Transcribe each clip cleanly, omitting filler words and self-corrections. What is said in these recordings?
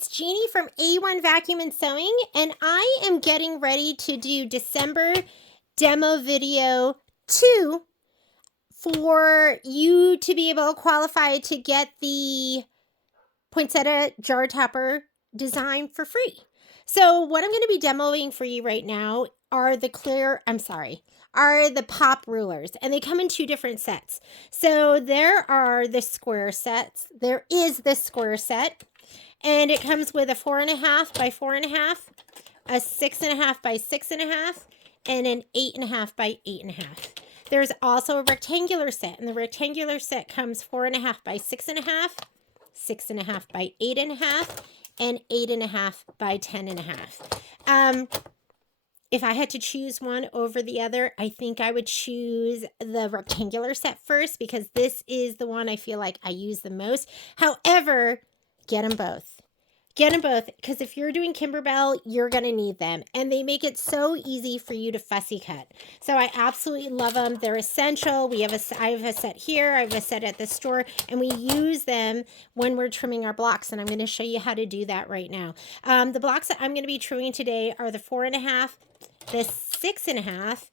it's Jeannie from A1 Vacuum and Sewing, and I am getting ready to do December demo video 2 for you to be able to qualify to get the poinsettia jar topper design for free. So what I'm going to be demoing for you right now are the pop rulers, and they come in 2 different sets. So there are the square sets. There is this square set, and it comes with a 4.5 by 4.5, a 6.5 by 6.5, and an 8.5 by 8.5. There's also a rectangular set, and the rectangular set comes 4.5 by 6.5, 6.5 by 8.5, and 8.5 by 10.5. If I had to choose one over the other, I think I would choose the rectangular set first, because this is the one I feel like I use the most. However, get them both. Get them both, because if you're doing Kimberbell, you're going to need them. And they make it so easy for you to fussy cut. So I absolutely love them. They're essential. I have a set here. I have a set at the store. And we use them when we're trimming our blocks. And I'm going to show you how to do that right now. The blocks that I'm going to be trimming today are the 4.5, the 6.5,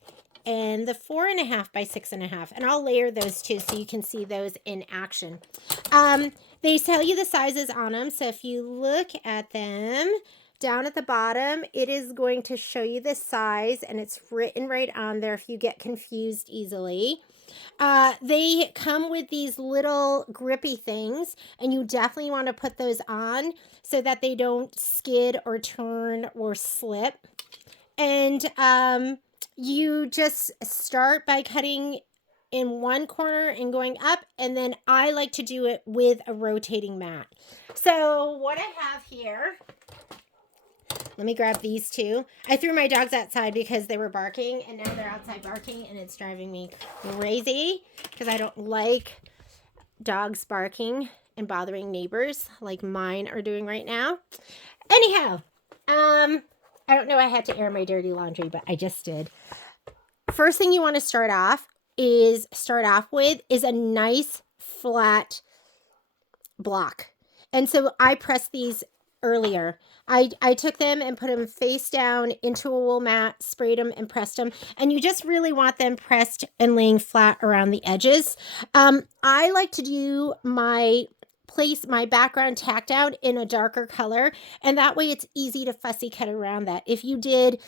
and the 4.5 by 6.5. And I'll layer those too so you can see those in action. They tell you the sizes on them. So if you look at them down at the bottom, it is going to show you the size, and it's written right on there if you get confused easily. They come with these little grippy things, and you definitely want to put those on so that they don't skid or turn or slip. And you just start by cutting in one corner and going up, and then I like to do it with a rotating mat. So what I have here, let me grab these two. I threw my dogs outside because they were barking, and now they're outside barking, and it's driving me crazy because I don't like dogs barking and bothering neighbors like mine are doing right now. Anyhow, I don't know I had to air my dirty laundry, but I just did. First thing you want to start off with is a nice flat block. And so I pressed these earlier. I took them and put them face down into a wool mat, sprayed them and pressed them. And you just really want them pressed and laying flat around the edges. I like to do my background tacked out in a darker color, and that way it's easy to fussy cut around that. If you did,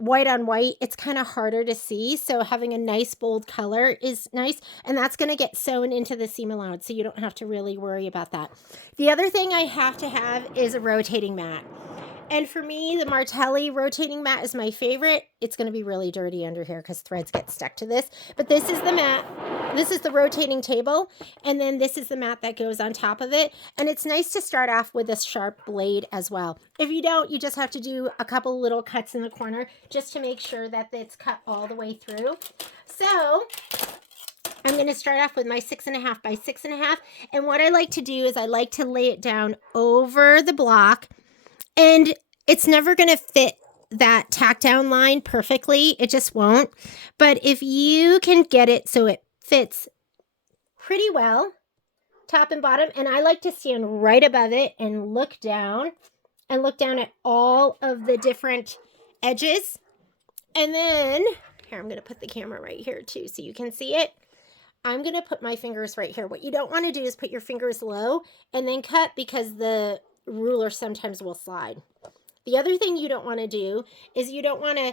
white on white, it's kind of harder to see. So having a nice bold color is nice, and that's going to get sewn into the seam allowance, so you don't have to really worry about that. The other thing I have to have is a rotating mat. And for me, the Martelli rotating mat is my favorite. It's going to be really dirty under here because threads get stuck to this. But this is the mat. This is the rotating table. And then this is the mat that goes on top of it. And it's nice to start off with a sharp blade as well. If you don't, you just have to do a couple little cuts in the corner just to make sure that it's cut all the way through. So I'm going to start off with my 6.5 by 6.5. And what I like to do is I like to lay it down over the block. And it's never going to fit that tack down line perfectly. It just won't. But if you can get it so it fits pretty well, top and bottom, and I like to stand right above it and look down at all of the different edges. And then, here, I'm going to put the camera right here too so you can see it. I'm going to put my fingers right here. What you don't want to do is put your fingers low and then cut, because the ruler sometimes will slide. The other thing you don't want to do is you don't want to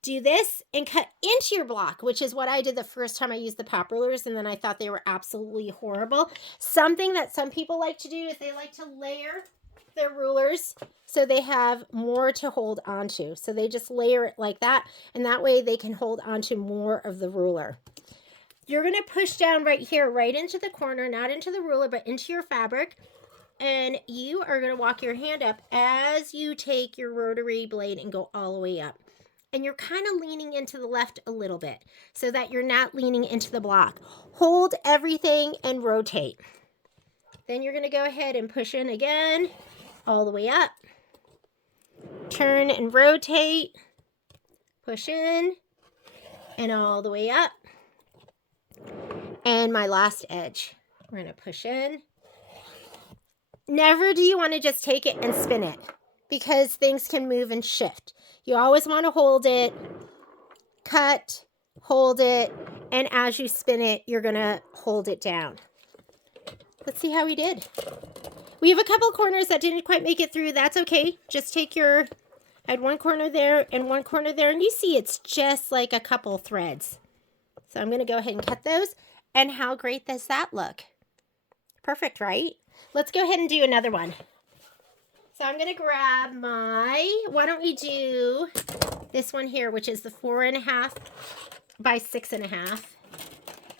do this and cut into your block, which is what I did the first time I used the pop rulers, and then I thought they were absolutely horrible. Something that some people like to do is they like to layer their rulers so they have more to hold onto. So they just layer it like that, and that way they can hold onto more of the ruler. You're going to push down right here, right into the corner, not into the ruler, but into your fabric. And you are going to walk your hand up as you take your rotary blade and go all the way up. And you're kind of leaning into the left a little bit so that you're not leaning into the block. Hold everything and rotate. Then you're going to go ahead and push in again, all the way up. Turn and rotate. Push in and all the way up. And my last edge, we're going to push in never do you want to just take it and spin it, because things can move and shift. You always want to hold it, cut, hold it, and as you spin it, you're going to hold it down. Let's see how we did. We have a couple corners that didn't quite make it through. That's okay. Just take your, I had one corner there and one corner there, and you see it's just like a couple threads. So I'm going to go ahead and cut those. And how great does that look? Perfect, right? Let's go ahead and do another one. So I'm going to grab my, why don't we do this one here, which is the 4.5 by 6.5.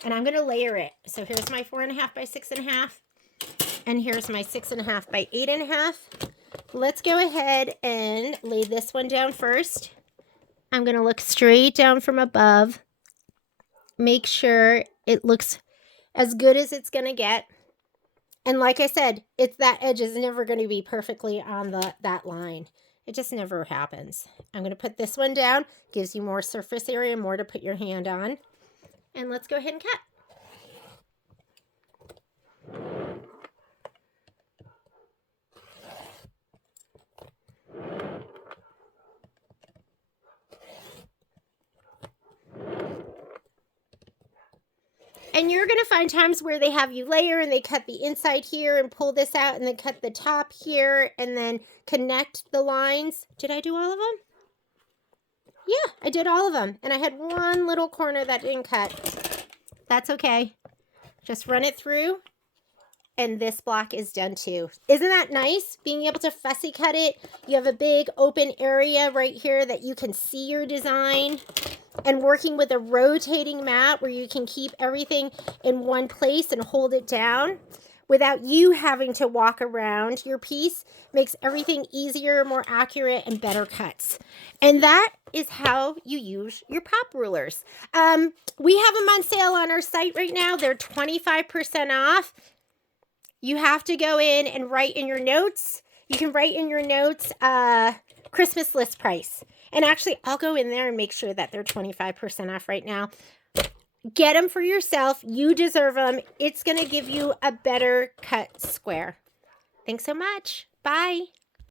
And I'm going to layer it. So here's my 4.5 by 6.5. And here's my 6.5 by 8.5. Let's go ahead and lay this one down first. I'm going to look straight down from above. Make sure it looks as good as it's going to get. And like I said, that edge is never going to be perfectly on that line. It just never happens. I'm going to put this one down. Gives you more surface area, more to put your hand on. And let's go ahead and cut. And you're going to find times where they have you layer and they cut the inside here and pull this out and then cut the top here and then connect the lines. Did I do all of them? Yeah, I did all of them. And I had one little corner that didn't cut. That's okay. Just run it through and this block is done too. Isn't that nice? Being able to fussy cut it. You have a big open area right here that you can see your design. And working with a rotating mat where you can keep everything in one place and hold it down without you having to walk around your piece makes everything easier, more accurate, and better cuts. And that is how you use your pop rulers. We have them on sale on our site right now. They're 25% off. You have to go in and write in your notes. You can write in your notes Christmas list price. And actually, I'll go in there and make sure that they're 25% off right now. Get them for yourself. You deserve them. It's going to give you a better cut square. Thanks so much. Bye.